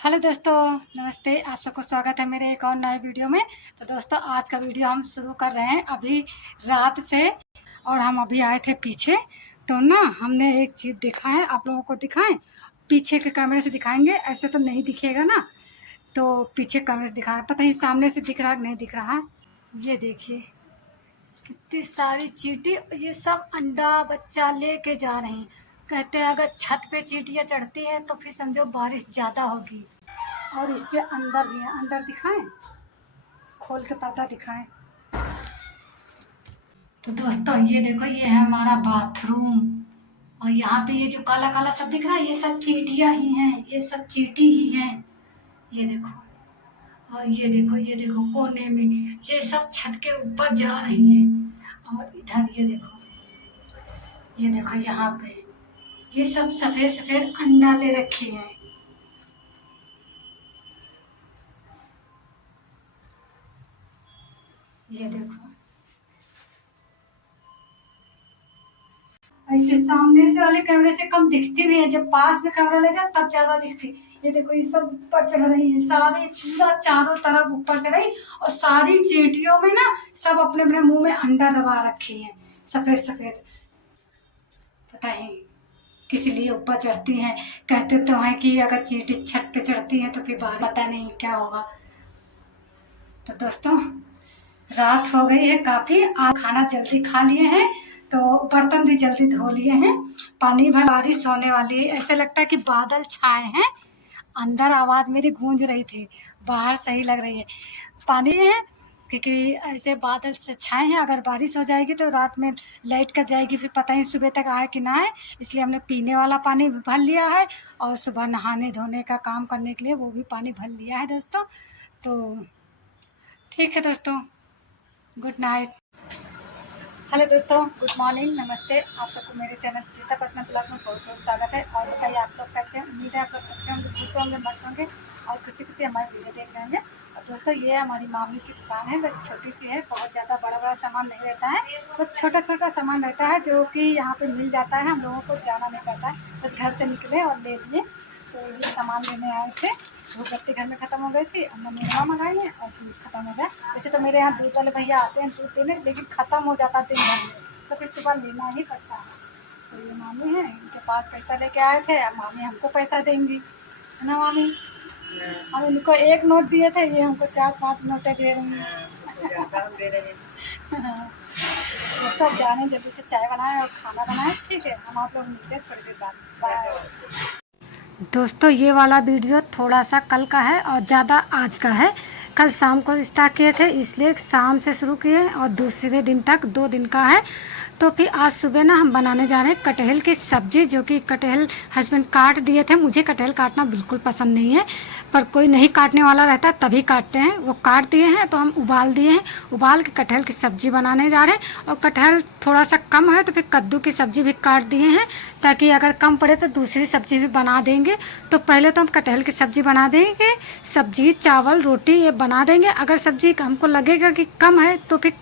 Hello दोस्तों, नमस्ते। आप सबको स्वागत है मेरे एक और नए वीडियो में। तो दोस्तों, आज का वीडियो हम शुरू कर रहे हैं अभी रात से। और हम अभी आए थे पीछे, तो ना हमने एक चीज़ देखा है, आप लोगों को दिखाएं। पीछे के कैमरे से दिखाएंगे, ऐसे तो नहीं दिखेगा ना, तो पीछे कैमरे से दिखा, पता नहीं सामने से दिख रहा है नहीं दिख रहा है। ये देखिए कितनी सारी चींटी, ये सब अंडा बच्चा लेके जा रहे हैं। कहते हैं अगर छत पे चींटियाँ चढ़ती हैं तो फिर समझो बारिश ज़्यादा होगी। और इसके अंदर भी है, अंदर दिखाएं, खोल के पर्दा दिखाएं। तो दोस्तों ये देखो, ये है हमारा बाथरूम। और यहाँ पे ये जो काला काला सब दिख रहा है, ये सब चींटियाँ ही हैं, ये सब चींटी ही हैं। ये देखो, और ये देखो कोने में ये सब छत के ऊपर जा रही हैं। और इधर ये देखो यहाँ पे ये सब सफेद सफेद अंडा ले रखी हैं। ये देखो, ऐसे सामने से वाले कैमरे से कम दिखती भी है, जब पास में कैमरा ले जाए तब ज्यादा दिखती। ये देखो, ये सब ऊपर चढ़ रही है, सारी पूरा चारों तरफ ऊपर चढ़ रही। और सारी चींटियों में ना सब अपने अपने मुंह में अंडा दबा रखी हैं, सफेद सफेद। पता है किस लिए ऊपर चढ़ती हैं। कहते तो हैं कि अगर चींटी छत पे चढ़ती है तो फिर बाहर पता नहीं क्या होगा। तो दोस्तों, रात हो गई है काफी, आज खाना जल्दी खा लिए हैं, तो बर्तन भी जल्दी धो लिए हैं। पानी भर, बारिश होने वाली है, ऐसे लगता है कि बादल छाए हैं। अंदर आवाज मेरी गूंज रही थी, बाहर सही लग रही है। पानी है क्योंकि ऐसे बादल से छाए हैं, अगर बारिश हो जाएगी तो रात में लाइट कट जाएगी, फिर पता नहीं सुबह तक आए कि ना आए। इसलिए हमने पीने वाला पानी भी भर लिया है, और सुबह नहाने धोने का काम करने के लिए वो भी पानी भर लिया है दोस्तों। तो ठीक है दोस्तों, गुड नाइट। हेलो दोस्तों, गुड मॉर्निंग, नमस्ते। आप सबको मेरे चैनल जीता पर्सनल ब्लॉग में बहुत बहुत स्वागत है। और बताइए आप लोग कैसे हैं? उम्मीद है आप लोग अच्छे होंगे, खुश होंगे, मस्त होंगे और खुशी खुशी हमारे वीडियो देख रहे हैं। और दोस्तों, ये हमारी मामी की दुकान है, बस छोटी सी है, बहुत ज़्यादा बड़ा बड़ा सामान नहीं रहता है, बस छोटा छोटा सामान रहता है जो कि यहाँ पे मिल जाता है, हम लोगों को जाना नहीं पड़ता है, बस घर से निकले और ले लिए। तो ये सामान लेने आए थे, धूपबत्ती घर में ख़त्म हो गई थी, हमने निरमा मंगाई है और दूध ख़त्म हो गया। वैसे तो मेरे यहाँ दूध वाले भैया आते हैं दूध देने, लेकिन ख़त्म हो जाता दिन भर में, तो फिर सुबह लेना ही पड़ता है। तो ये मामी है, इनके पास पैसा लेके आए थे, अब मामी हमको पैसा देंगी, है ना मामी? हम इनको एक नोट दिए थे, ये हमको 4-5 नोटें दे रही हैं। तो सब जाने जल्दी से चाय बनाए और खाना बनाए। ठीक है, हम आप लोग मिलते हैं थोड़ी देर बाद, बाय। दोस्तों, ये वाला वीडियो थोड़ा सा कल का है और ज़्यादा आज का है। कल शाम को स्टार्ट किए थे, इसलिए शाम से शुरू किए और दूसरे दिन तक 2 दिन का है। तो फिर आज सुबह ना हम बनाने जा रहे हैं कटहल की सब्ज़ी, जो कि कटहल हस्बैंड काट दिए थे। मुझे कटहल काटना बिल्कुल पसंद नहीं है, पर कोई नहीं काटने वाला रहता है तभी काटते हैं। वो काट दिए हैं तो हम उबाल दिए हैं, उबाल के कटहल की सब्ज़ी बनाने जा रहे हैं। और कटहल थोड़ा सा कम है तो फिर कद्दू की सब्ज़ी भी काट दिए हैं, ताकि अगर कम पड़े तो दूसरी सब्ज़ी भी बना देंगे। तो पहले तो हम कटहल की सब्ज़ी बना देंगे, सब्ज़ी चावल रोटी ये बना देंगे। अगर सब्ज़ी हमको लगेगा कि कम है तो फिर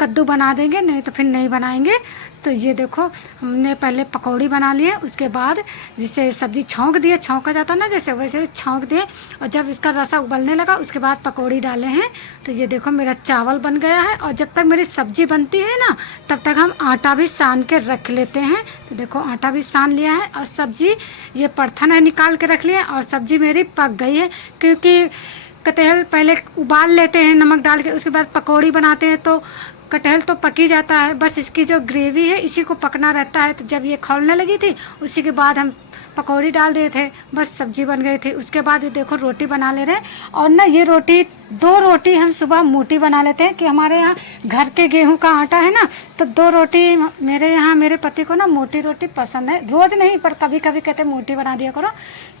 कद्दू बना देंगे, नहीं तो फिर नहीं बनाएंगे। तो ये देखो, हमने पहले पकौड़ी बना लिए, उसके बाद जैसे सब्ज़ी छौंक दिए, छौंका जाता ना जैसे, वैसे छौंक दिए। और जब इसका रसा उबलने लगा उसके बाद पकौड़ी डाले हैं। तो ये देखो मेरा चावल बन गया है। और जब तक मेरी सब्ज़ी बनती है ना, तब तक हम आटा भी सान के रख लेते हैं। तो देखो आटा भी सान लिया है, और सब्ज़ी ये परथन है निकाल के रख लिया। और सब्ज़ी मेरी पक गई है, क्योंकि कटहल पहले उबाल लेते हैं नमक डाल के, उसके बाद पकौड़ी बनाते हैं तो कटहल तो पक ही जाता है, बस इसकी जो ग्रेवी है इसी को पकना रहता है। तो जब ये खौलने लगी थी उसी के बाद हम पकौड़ी डाल दिए थे, बस सब्जी बन गई थी। उसके बाद ये देखो रोटी बना ले रहे हैं। और ना ये रोटी 2 रोटी हम सुबह मोटी बना लेते हैं, कि हमारे यहाँ घर के गेहूं का आटा है ना, तो 2 रोटी मेरे यहाँ, मेरे पति को ना मोटी रोटी पसंद है। रोज़ नहीं, पर कभी कभी कहते मोटी बना दिया करो,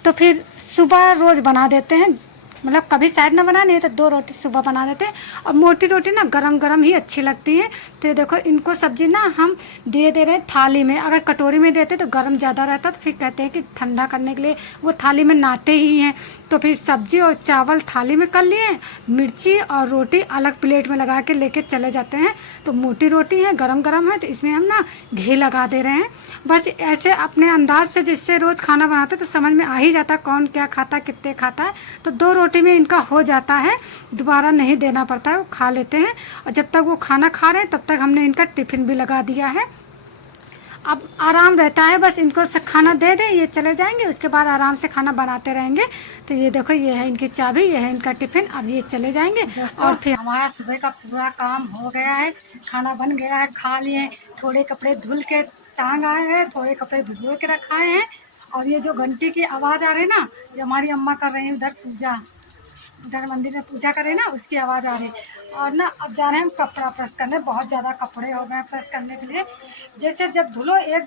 तो फिर सुबह रोज़ बना देते हैं। मतलब कभी शायद ना बना, नहीं तो 2 रोटी सुबह बना देते हैं। और मोटी रोटी ना गरम गरम ही अच्छी लगती है। तो ये देखो, इनको सब्जी ना हम दे रहे हैं थाली में। अगर कटोरी में देते तो गरम ज़्यादा रहता, तो फिर कहते हैं कि ठंडा करने के लिए वो थाली में नाते ही हैं। तो फिर सब्जी और चावल थाली में कर लिए, मिर्ची और रोटी अलग प्लेट में लगा के लेके चले जाते हैं। तो मोटी रोटी है, गरम गरम है, तो इसमें हम ना घी लगा दे रहे हैं। बस ऐसे अपने अंदाज से जिससे रोज़ खाना बनाते तो समझ में आ ही जाता कौन क्या खाता है, कितने खाता है। तो 2 रोटी में इनका हो जाता है, दोबारा नहीं देना पड़ता है, वो खा लेते हैं। और जब तक वो खाना खा रहे हैं तब तक हमने इनका टिफ़िन भी लगा दिया है। अब आराम रहता है, बस इनको खाना दे दें, ये चले जाएंगे, उसके बाद आराम से खाना बनाते रहेंगे। तो ये देखो, ये है इनकी चाबी, ये है इनका टिफ़िन। अब ये चले जाएंगे और फिर हमारा सुबह का पूरा काम हो गया है, खाना बन गया है, खा लिए, थोड़े कपड़े धुल के टांग आए हैं, थोड़े कपड़े भिगो के रखाए हैं। और ये जो घंटी की आवाज़ आ रही है ना, ये हमारी अम्मा कर रही है उधर पूजा, उधर मंदिर में पूजा करें ना, उसकी आवाज़ आ रही है। और ना अब जा रहे हैं हम कपड़ा प्रेस करने, बहुत ज़्यादा कपड़े हो गए प्रेस करने के लिए। जैसे जब धुलो एक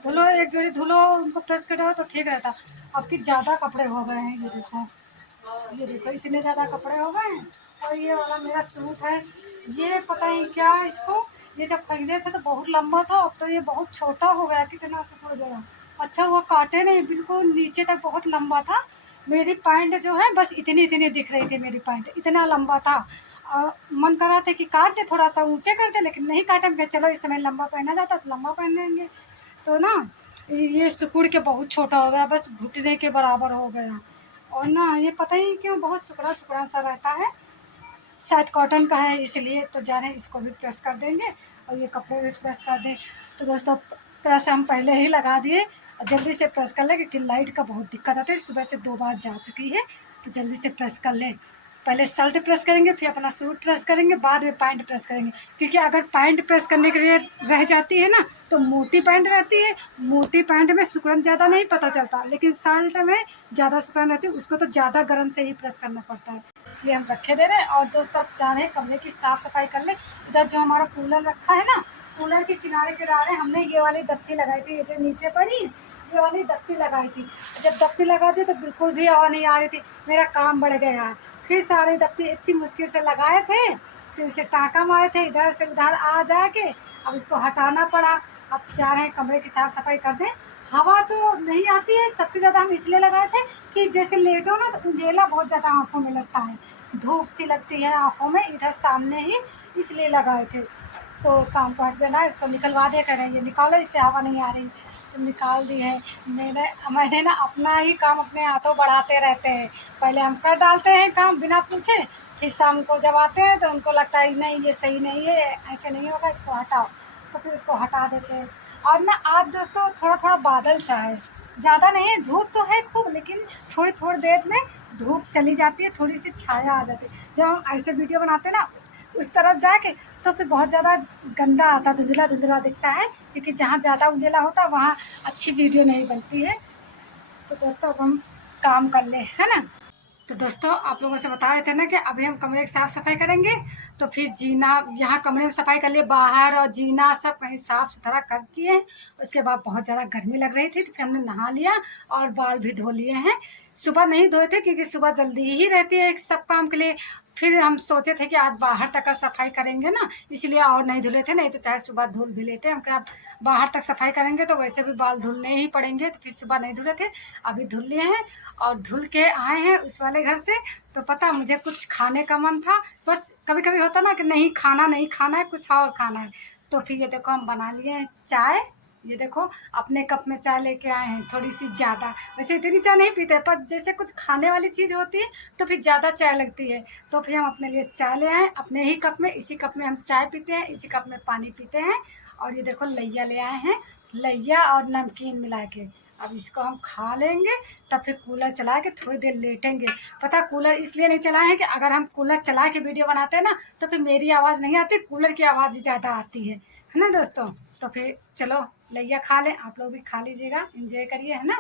जोड़ी धुलो, उनको प्रेस करो तो ठीक रहता। अब कि ज़्यादा कपड़े हो गए हैं, ये देखो इतने ज़्यादा कपड़े हो गए हैं। और ये वाला मेरा सूट है, ये पता नहीं क्या इसको, ये जब खरीदे थे तो बहुत लंबा था, अब तो ये बहुत छोटा हो गया, कितना सिकुड़ गया। अच्छा हुआ काटे नहीं, बिल्कुल नीचे तक बहुत लंबा था। मेरी पैंट जो है बस इतनी इतनी दिख रही थी, मेरी पैंट इतना लंबा था। और मन कर रहा था कि काट दे, थोड़ा सा ऊंचे कर दे, लेकिन नहीं काटे। चलो इस समय लंबा पहना जाता तो लंबा पहन लेंगे। तो ना ये सिकुड़ के बहुत छोटा हो गया, बस घुटने के बराबर हो गया। और ना ये पता ही क्यों बहुत सुकड़ा सुकड़ा सा रहता है, शायद कॉटन का है इसलिए। तो जा रहे हैं, इसको भी प्रेस कर देंगे और ये कपड़े भी प्रेस कर दें। तो दोस्तों प्रेस हम पहले ही लगा दिए, जल्दी से प्रेस कर ले, क्योंकि लाइट का बहुत दिक्कत आती है। सुबह से 2 बार जा चुकी है, तो जल्दी से प्रेस कर ले। पहले शर्ट प्रेस करेंगे, फिर अपना सूट प्रेस करेंगे, बाद में पैंट प्रेस करेंगे। क्योंकि अगर पैंट प्रेस करने के लिए रह जाती है ना, तो मोटी पैंट रहती है, मोटी पैंट में सिकुड़न ज़्यादा नहीं पता चलता, लेकिन शर्ट में ज़्यादा सिकुड़न रहती है, उसको तो ज़्यादा गर्म से ही प्रेस करना पड़ता है। इसलिए हम रखे दे रहे हैं। और दोस्तों अब जा रहे हैं कमरे की साफ़ सफाई कर ले। इधर जो हमारा कूलर रखा है ना, कूलर के किनारे किनारे हमने ये वाली दफ्ती लगाई थी, ये जो नीचे पड़ी, ये वाली दफ्ती लगाई थी। जब दफ्ती लगा दी तो बिल्कुल भी हवा नहीं आ रही थी, मेरा काम बढ़ गया है। फिर सारी दफ्ती इतनी मुश्किल से लगाए थे, सिर से टाँका मारे थे, इधर से उधर आ जा के, अब इसको हटाना पड़ा। अब जा रहे हैं कमरे की साफ़ सफाई कर दें। हवा तो नहीं आती है, सबसे ज़्यादा हम इसलिए लगाए थे कि जैसे लेटो ना तो उजेला बहुत ज़्यादा आँखों में लगता है, धूप सी लगती है आँखों में, इधर सामने ही, इसलिए लगाए थे। तो शाम को हस्बैंड आए, इसको निकलवा दे, कह रहे हैं ये निकालो, इससे हवा नहीं आ रही। तो निकाल दी है। मैंने ना अपना ही काम अपने हाथों बढ़ाते रहते हैं। पहले हम कर डालते हैं काम बिना पूछे, फिर शाम को जब आते हैं तो उनको लगता है नहीं ये सही नहीं है, ऐसे नहीं होगा, इसको हटाओ, तो फिर इसको हटा देते हैं। और ना आज दोस्तों थोड़ा थोड़ा बादल सा है, ज़्यादा नहीं है, धूप तो है खूब, लेकिन थोड़ी थोड़ी देर में धूप चली जाती है, थोड़ी सी छाया आ जाती है। जब हम ऐसे वीडियो बनाते हैं ना उस तरफ जाके, तो फिर बहुत ज़्यादा गंदा आता, धुंधला धुंधला दिखता है, क्योंकि जहाँ ज़्यादा उजला होता है वहाँ अच्छी वीडियो नहीं बनती है। तो दोस्तों अब हम काम कर ले, है ना। तो दोस्तों आप लोगों से बता रहे थे ना कि अभी हम कमरे की साफ़ सफाई करेंगे, तो फिर जीना, यहाँ कमरे में सफाई कर लिए, बाहर और जीना सब कहीं साफ़ सुथरा कर दिए। उसके बाद बहुत ज़्यादा गर्मी लग रही थी, तो फिर हमने नहा लिया और बाल भी धो लिए हैं। सुबह नहीं धोए थे क्योंकि सुबह जल्दी ही रहती है सब काम के लिए। फिर हम सोचे थे कि आज बाहर तक का सफाई करेंगे ना, इसलिए और नहीं धुले थे, नहीं तो चाहे सुबह धुल भी लेते। हम क्या बाहर तक सफाई करेंगे तो वैसे भी बाल धुलने ही पड़ेंगे, तो फिर सुबह नहीं धुले थे, अभी धुल लिए हैं। और धुल के आए हैं उस वाले घर से, तो पता मुझे कुछ खाने का मन था। बस कभी कभी होता ना कि नहीं खाना है, कुछ और खाना है। तो फिर ये देखो हम बना लिए हैं चाय, ये देखो अपने कप में चाय लेके आए हैं, थोड़ी सी ज़्यादा। वैसे इतनी चाय नहीं पीते, पर जैसे कुछ खाने वाली चीज़ होती है तो फिर ज़्यादा चाय लगती है। तो फिर हम अपने लिए चाय ले आए अपने ही कप में, इसी कप में हम चाय पीते हैं, इसी कप में पानी पीते हैं। और ये देखो लैया ले आए हैं, लैया और नमकीन मिला के। अब इसको हम खा लेंगे, तब फिर कूलर चला के थोड़ी देर लेटेंगे। पता कूलर इसलिए नहीं चलाए हैं कि अगर हम कूलर चला के वीडियो बनाते हैं ना, तो फिर मेरी आवाज़ नहीं आती, कूलर की आवाज़ ज़्यादा आती है ना दोस्तों। तो फिर चलो लैया खा लें, आप लोग भी खा लीजिएगा, एंजॉय करिए, है ना।